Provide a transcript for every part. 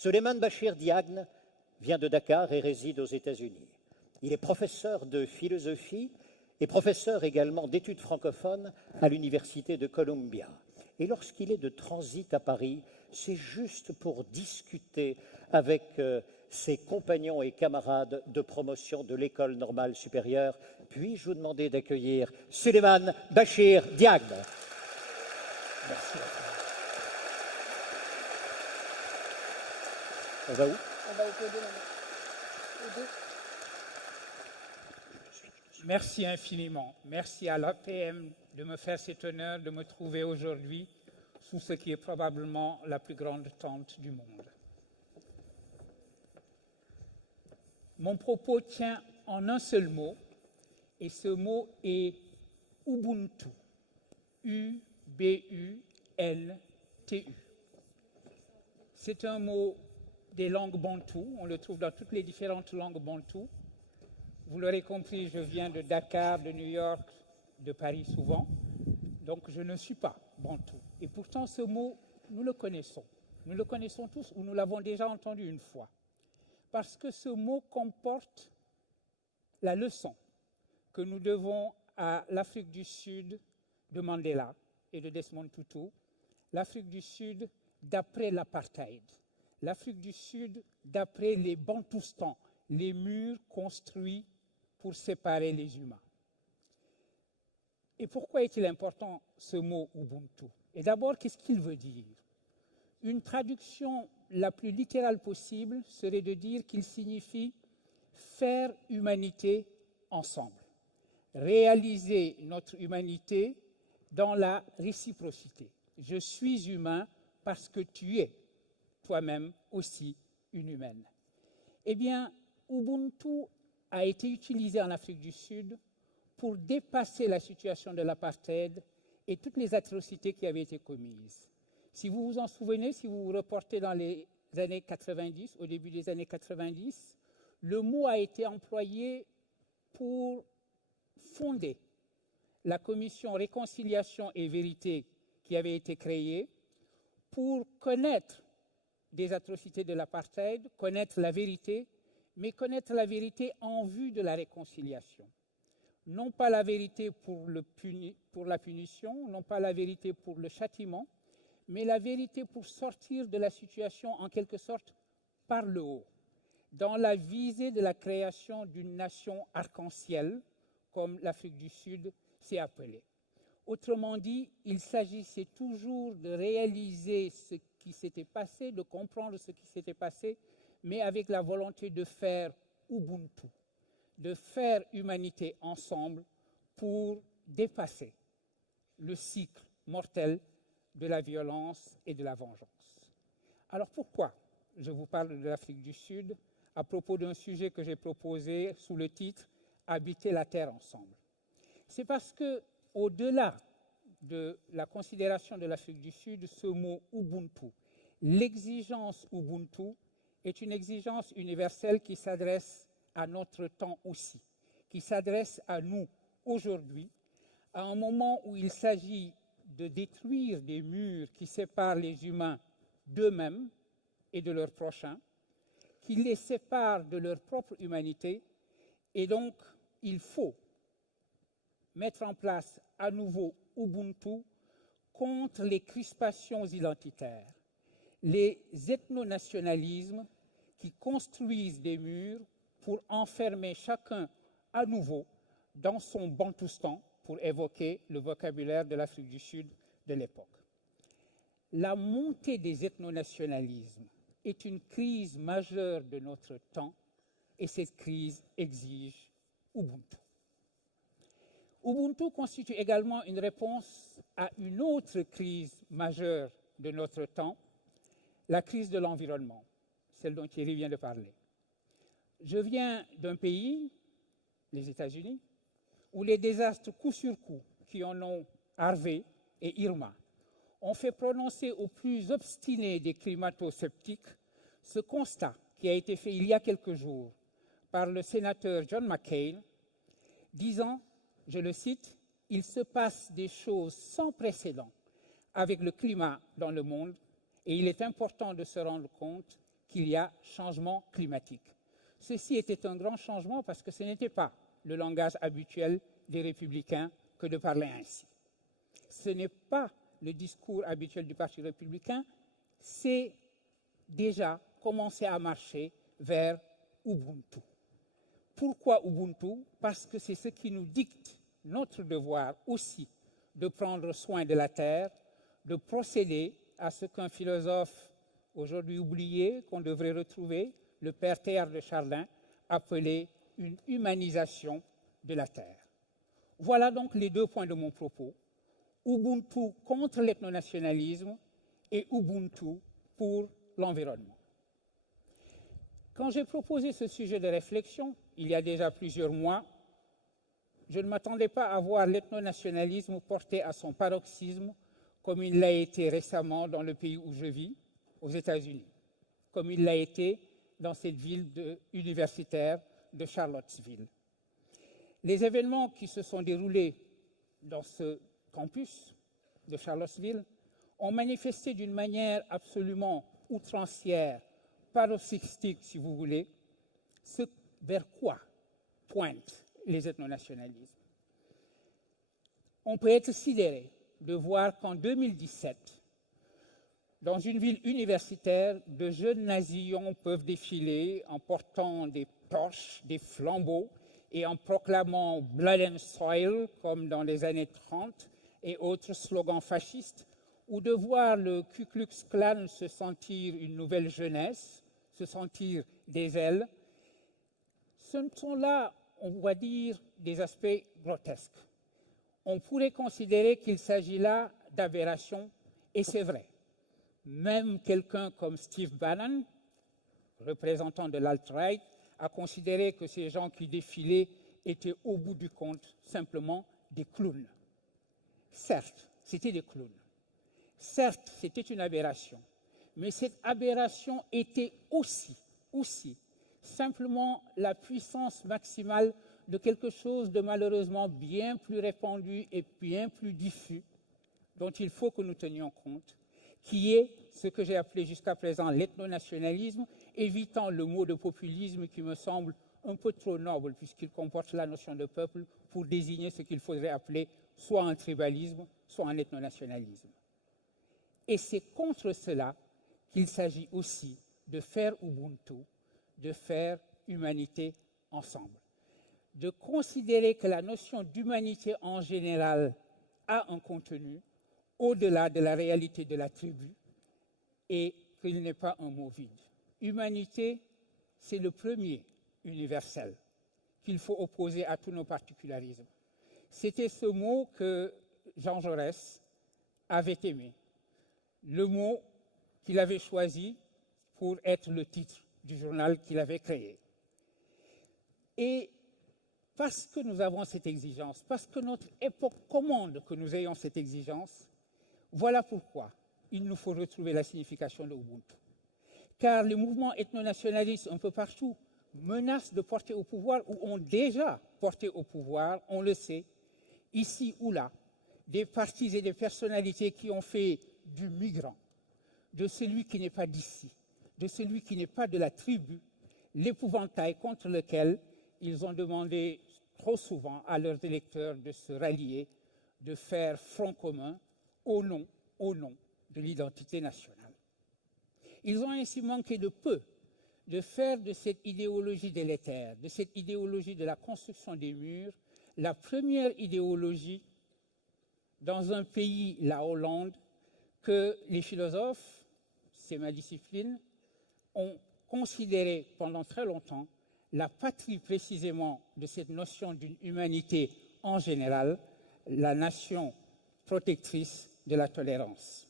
Souleymane Bachir Diagne vient de Dakar et réside aux États-Unis. Il est professeur de philosophie et professeur également d'études francophones à l'Université de Columbia. Et lorsqu'il est de transit à Paris, c'est juste pour discuter avec ses compagnons et camarades de promotion de l'École normale supérieure. Puis-je vous demander d'accueillir Souleymane Bachir Diagne. Merci. On va où? On va au deux. Merci infiniment. Merci à l'APM de me faire cet honneur de me trouver aujourd'hui sous ce qui est probablement la plus grande tente du monde. Mon propos tient en un seul mot, et ce mot est Ubuntu. U-B-U-N-T-U. C'est un mot des langues bantoues, on le trouve dans toutes les différentes langues bantoues. Vous l'aurez compris, je viens de Dakar, de New York, de Paris souvent, donc je ne suis pas bantou. Et pourtant, ce mot, nous le connaissons. Nous le connaissons tous ou nous l'avons déjà entendu une fois. Parce que ce mot comporte la leçon que nous devons à l'Afrique du Sud de Mandela et de Desmond Tutu, l'Afrique du Sud d'après l'apartheid, l'Afrique du Sud d'après les Bantoustans, les murs construits pour séparer les humains. Et pourquoi est-il important ce mot Ubuntu? Et d'abord, qu'est-ce qu'il veut dire? Une traduction la plus littérale possible serait de dire qu'il signifie faire humanité ensemble, réaliser notre humanité dans la réciprocité. Je suis humain parce que tu es toi-même aussi une humaine. Eh bien, Ubuntu a été utilisé en Afrique du Sud pour dépasser la situation de l'apartheid et toutes les atrocités qui avaient été commises. Si vous vous en souvenez, si vous vous reportez dans les années 90, au début des années 90, le mot a été employé pour fonder la commission Réconciliation et Vérité qui avait été créée pour connaître des atrocités de l'apartheid, connaître la vérité, mais connaître la vérité en vue de la réconciliation. Non pas la vérité pour la punition, non pas la vérité pour le châtiment, mais la vérité pour sortir de la situation en quelque sorte par le haut, dans la visée de la création d'une nation arc-en-ciel, comme l'Afrique du Sud s'est appelée. Autrement dit, il s'agissait toujours de réaliser ce qui s'était passé, de comprendre ce qui s'était passé, mais avec la volonté de faire Ubuntu, de faire humanité ensemble pour dépasser le cycle mortel de la violence et de la vengeance. Alors pourquoi je vous parle de l'Afrique du Sud à propos d'un sujet que j'ai proposé sous le titre « Habiter la Terre ensemble ». C'est parce que, au-delà de la considération de l'Afrique du Sud, ce mot Ubuntu, l'exigence Ubuntu, est une exigence universelle qui s'adresse à notre temps aussi, qui s'adresse à nous aujourd'hui, à un moment où il s'agit de détruire des murs qui séparent les humains d'eux-mêmes et de leurs prochains, qui les séparent de leur propre humanité, et donc il faut mettre en place à nouveau Ubuntu contre les crispations identitaires, les ethnonationalismes qui construisent des murs pour enfermer chacun à nouveau dans son bantoustan, pour évoquer le vocabulaire de l'Afrique du Sud de l'époque. La montée des ethnonationalismes est une crise majeure de notre temps et cette crise exige Ubuntu. Ubuntu constitue également une réponse à une autre crise majeure de notre temps, la crise de l'environnement, celle dont Thierry vient de parler. Je viens d'un pays, les États-Unis, où les désastres coup sur coup, qui en ont Harvey et Irma, ont fait prononcer aux plus obstinés des climato-sceptiques ce constat qui a été fait il y a quelques jours par le sénateur John McCain, disant, je le cite, « Il se passe des choses sans précédent avec le climat dans le monde et il est important de se rendre compte qu'il y a changement climatique. Ceci était un grand changement parce que ce n'était pas le langage habituel des républicains que de parler ainsi. Ce n'est pas le discours habituel du Parti républicain, c'est déjà commencer à marcher vers Ubuntu. Pourquoi Ubuntu? Parce que c'est ce qui nous dicte notre devoir aussi de prendre soin de la terre, de procéder à ce qu'un philosophe aujourd'hui oublié, qu'on devrait retrouver, le père Théard de Chardin, appelait une humanisation de la terre. Voilà donc les deux points de mon propos. Ubuntu contre l'ethnonationalisme et Ubuntu pour l'environnement. Quand j'ai proposé ce sujet de réflexion, il y a déjà plusieurs mois, je ne m'attendais pas à voir l'ethnonationalisme porté à son paroxysme comme il l'a été récemment dans le pays où je vis, aux États-Unis, comme il l'a été dans cette ville universitaire de Charlottesville. Les événements qui se sont déroulés dans ce campus de Charlottesville ont manifesté d'une manière absolument outrancière, paroxystique si vous voulez, ce vers quoi pointent les ethnonationalismes. On peut être sidéré de voir qu'en 2017, dans une ville universitaire, de jeunes nazillons peuvent défiler en portant des torches, des flambeaux et en proclamant « Blood and Soil » comme dans les années 30 et autres slogans fascistes, ou de voir le Ku Klux Klan se sentir une nouvelle jeunesse, se sentir des ailes. Ce sont là, on va dire, des aspects grotesques. On pourrait considérer qu'il s'agit là d'aberrations, et c'est vrai. Même quelqu'un comme Steve Bannon, représentant de l'alt-right, a considéré que ces gens qui défilaient étaient au bout du compte simplement des clowns. Certes, c'était des clowns. Certes, c'était une aberration. Mais cette aberration était aussi simplement la puissance maximale de quelque chose de malheureusement bien plus répandu et bien plus diffus, dont il faut que nous tenions compte, qui est ce que j'ai appelé jusqu'à présent l'ethnonationalisme, évitant le mot de populisme qui me semble un peu trop noble puisqu'il comporte la notion de peuple pour désigner ce qu'il faudrait appeler soit un tribalisme, soit un ethnonationalisme. Et c'est contre cela qu'il s'agit aussi de faire Ubuntu, de faire humanité ensemble, de considérer que la notion d'humanité en général a un contenu au-delà de la réalité de la tribu et qu'il n'est pas un mot vide. Humanité, c'est le premier universel qu'il faut opposer à tous nos particularismes. C'était ce mot que Jean Jaurès avait aimé, le mot qu'il avait choisi pour être le titre du journal qu'il avait créé. Et parce que nous avons cette exigence, parce que notre époque commande que nous ayons cette exigence, voilà pourquoi il nous faut retrouver la signification de Ubuntu. Car les mouvements ethnonationalistes un peu partout menacent de porter au pouvoir ou ont déjà porté au pouvoir, on le sait, ici ou là, des partis et des personnalités qui ont fait du migrant, de celui qui n'est pas d'ici, de celui qui n'est pas de la tribu, l'épouvantail contre lequel ils ont demandé trop souvent à leurs électeurs de se rallier, de faire front commun au nom de l'identité nationale. Ils ont ainsi manqué de peu de faire de cette idéologie délétère, de cette idéologie de la construction des murs, la première idéologie dans un pays, la Hollande, que les philosophes, c'est ma discipline, ont considéré pendant très longtemps la patrie précisément de cette notion d'une humanité en général, la nation protectrice de la tolérance.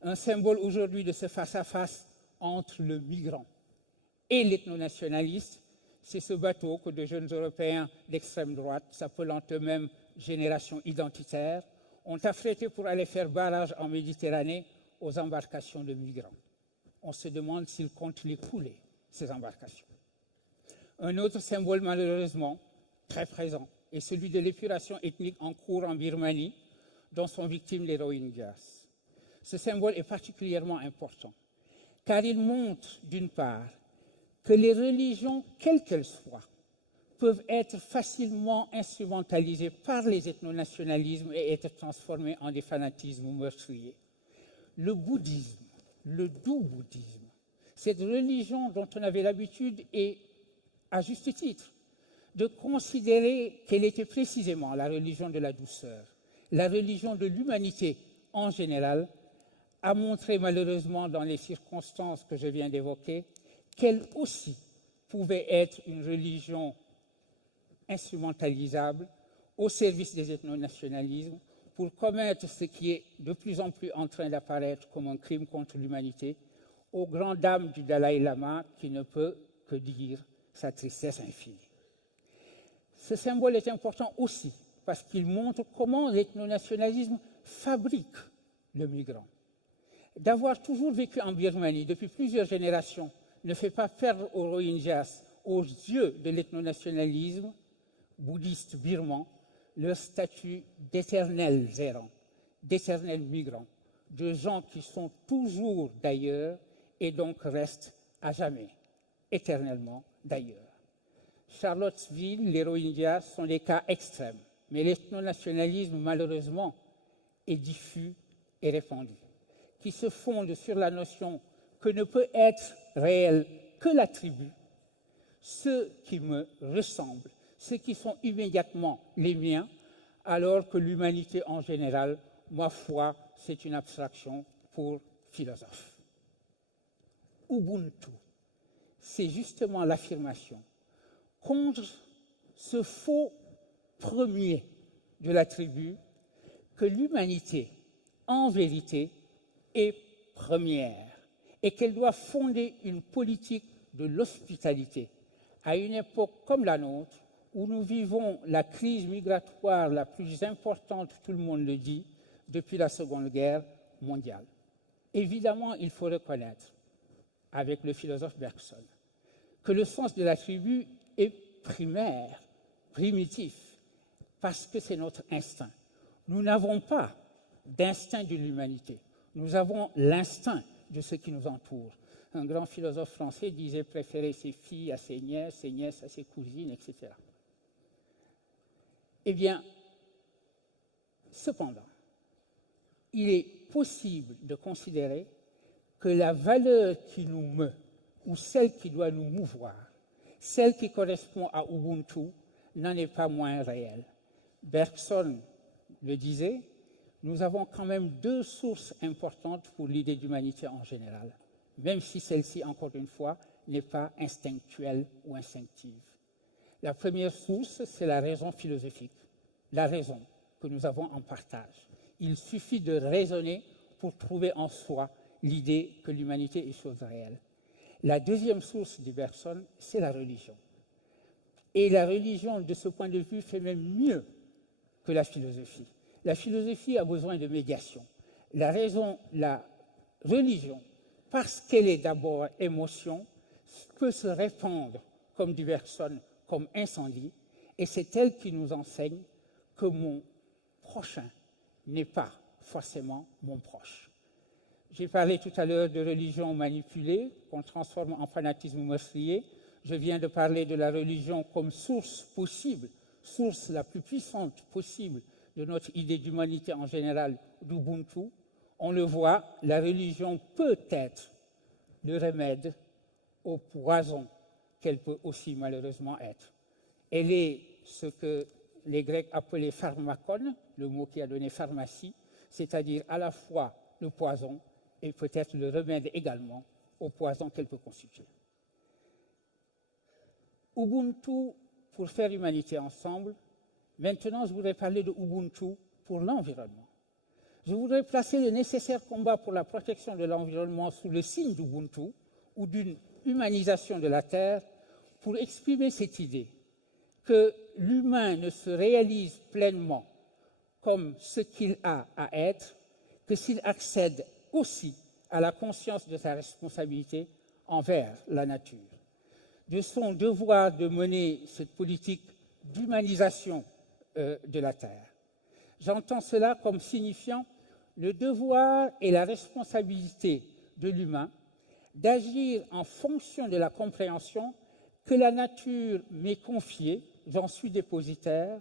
Un symbole aujourd'hui de ce face-à-face entre le migrant et l'ethnonationaliste, c'est ce bateau que de jeunes Européens d'extrême droite, s'appelant eux-mêmes génération identitaire, ont affrété pour aller faire barrage en Méditerranée aux embarcations de migrants. On se demande s'ils comptent les couler, ces embarcations. Un autre symbole malheureusement très présent est celui de l'épuration ethnique en cours en Birmanie, dont sont victimes les Rohingyas. Ce symbole est particulièrement important, car il montre, d'une part, que les religions, quelles qu'elles soient, peuvent être facilement instrumentalisées par les ethnonationalismes et être transformées en des fanatismes meurtriers. Le bouddhisme, le doux bouddhisme, cette religion dont on avait l'habitude, et à juste titre, de considérer qu'elle était précisément la religion de la douceur, la religion de l'humanité en général, a montré malheureusement dans les circonstances que je viens d'évoquer qu'elle aussi pouvait être une religion instrumentalisable au service des ethnonationalismes pour commettre ce qui est de plus en plus en train d'apparaître comme un crime contre l'humanité, aux grandes dames du Dalai Lama qui ne peut que dire sa tristesse infinie. Ce symbole est important aussi parce qu'il montre comment l'ethnonationalisme fabrique le migrant. D'avoir toujours vécu en Birmanie depuis plusieurs générations ne fait pas perdre aux Rohingyas, aux yeux de l'ethnonationalisme bouddhiste birman, leur statut d'éternels errants, d'éternels migrants, de gens qui sont toujours d'ailleurs et donc restent à jamais, éternellement d'ailleurs. Charlottesville, les Rohingyas sont des cas extrêmes, mais l'ethnonationalisme, malheureusement, est diffus et répandu, qui se fonde sur la notion que ne peut être réel que la tribu, ceux qui me ressemblent, ceux qui sont immédiatement les miens, alors que l'humanité en général, ma foi, c'est une abstraction pour philosophes. Ubuntu, c'est justement l'affirmation contre ce faux premier de la tribu que l'humanité, en vérité, est première et qu'elle doit fonder une politique de l'hospitalité à une époque comme la nôtre où nous vivons la crise migratoire la plus importante, tout le monde le dit, depuis la Seconde Guerre mondiale. Évidemment, il faut reconnaître, avec le philosophe Bergson, que le sens de la tribu est primaire, primitif, parce que c'est notre instinct. Nous n'avons pas d'instinct de l'humanité. Nous avons l'instinct de ce qui nous entoure. Un grand philosophe français disait préférer ses filles à ses nièces à ses cousines, etc. Eh bien, cependant, il est possible de considérer que la valeur qui nous meut, ou celle qui doit nous mouvoir, celle qui correspond à Ubuntu, n'en est pas moins réelle. Bergson le disait, nous avons quand même deux sources importantes pour l'idée d'humanité en général, même si celle-ci, encore une fois, n'est pas instinctuelle ou instinctive. La première source, c'est la raison philosophique, la raison que nous avons en partage. Il suffit de raisonner pour trouver en soi l'idée que l'humanité est chose réelle. La deuxième source de Bergson, c'est la religion. Et la religion, de ce point de vue, fait même mieux que la philosophie. La philosophie a besoin de médiation. La religion, parce qu'elle est d'abord émotion, peut se répandre, comme dit Bergson, comme incendie, et c'est elle qui nous enseigne que mon prochain n'est pas forcément mon proche. J'ai parlé tout à l'heure de religion manipulée, qu'on transforme en fanatisme meurtrier. Je viens de parler de la religion comme source possible, source la plus puissante possible de notre idée d'humanité en général, d'Ubuntu. On le voit, la religion peut être le remède au poison qu'elle peut aussi malheureusement être. Elle est ce que les Grecs appelaient pharmakon, le mot qui a donné pharmacie, c'est-à-dire à la fois le poison et peut-être le remède également au poison qu'elle peut constituer. Ubuntu pour faire humanité ensemble. Maintenant, je voudrais parler de Ubuntu pour l'environnement. Je voudrais placer le nécessaire combat pour la protection de l'environnement sous le signe d'Ubuntu ou d'une humanisation de la Terre pour exprimer cette idée que l'humain ne se réalise pleinement comme ce qu'il a à être que s'il accède aussi à la conscience de sa responsabilité envers la nature, de son devoir de mener cette politique d'humanisation de la Terre. J'entends cela comme signifiant le devoir et la responsabilité de l'humain d'agir en fonction de la compréhension que la nature m'est confiée, j'en suis dépositaire,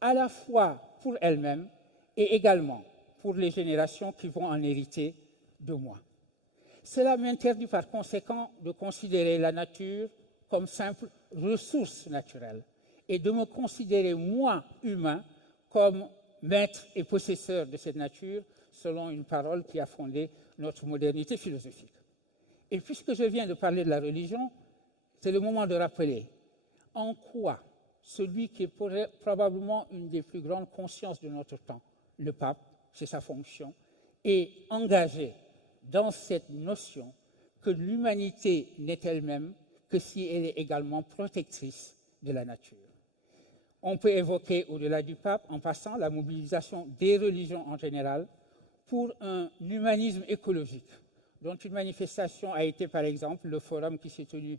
à la fois pour elle-même et également pour les générations qui vont en hériter de moi. Cela m'interdit par conséquent de considérer la nature comme simple ressource naturelle et de me considérer, moi, humain, comme maître et possesseur de cette nature, selon une parole qui a fondé notre modernité philosophique. Et puisque je viens de parler de la religion, c'est le moment de rappeler en quoi celui qui est probablement une des plus grandes consciences de notre temps, le pape, c'est sa fonction, est engagé dans cette notion que l'humanité n'est elle-même que si elle est également protectrice de la nature. On peut évoquer, au-delà du pape, en passant, la mobilisation des religions en général pour un humanisme écologique, dont une manifestation a été, par exemple, le forum qui s'est tenu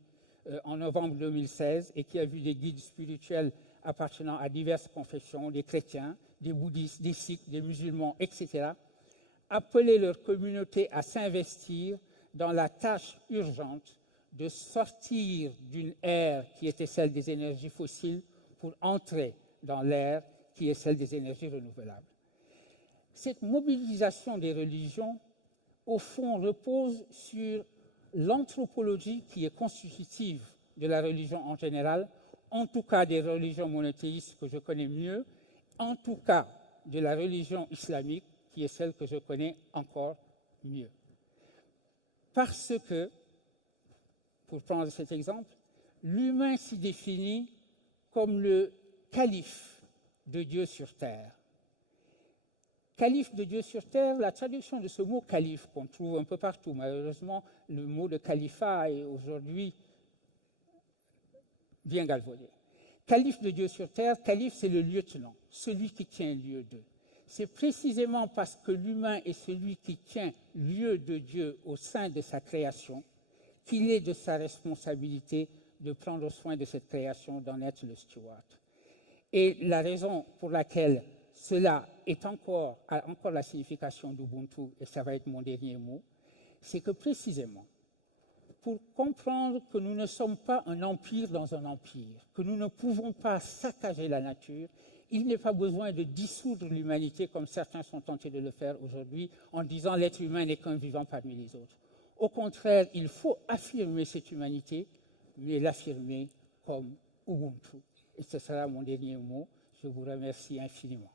en novembre 2016 et qui a vu des guides spirituels appartenant à diverses confessions, des chrétiens, des bouddhistes, des sikhs, des musulmans, etc., appeler leur communauté à s'investir dans la tâche urgente de sortir d'une ère qui était celle des énergies fossiles pour entrer dans l'ère qui est celle des énergies renouvelables. Cette mobilisation des religions, au fond, repose sur l'anthropologie qui est constitutive de la religion en général, en tout cas des religions monothéistes que je connais mieux, en tout cas de la religion islamique qui est celle que je connais encore mieux. Parce que, pour prendre cet exemple, l'humain s'y définit comme le calife de Dieu sur terre. Calife de Dieu sur terre, la traduction de ce mot calife qu'on trouve un peu partout, malheureusement, le mot de califat est aujourd'hui bien galvaudé. Calife de Dieu sur terre, calife c'est le lieutenant, celui qui tient lieu d'eux. C'est précisément parce que l'humain est celui qui tient lieu de Dieu au sein de sa création qu'il est de sa responsabilité de prendre soin de cette création, d'en être le steward. Et la raison pour laquelle cela a encore la signification d'Ubuntu, et ça va être mon dernier mot, c'est que précisément, pour comprendre que nous ne sommes pas un empire dans un empire, que nous ne pouvons pas saccager la nature, il n'est pas besoin de dissoudre l'humanité comme certains sont tentés de le faire aujourd'hui en disant l'être humain n'est qu'un vivant parmi les autres. Au contraire, il faut affirmer cette humanité, mais l'affirmer comme Ubuntu. Et ce sera mon dernier mot. Je vous remercie infiniment.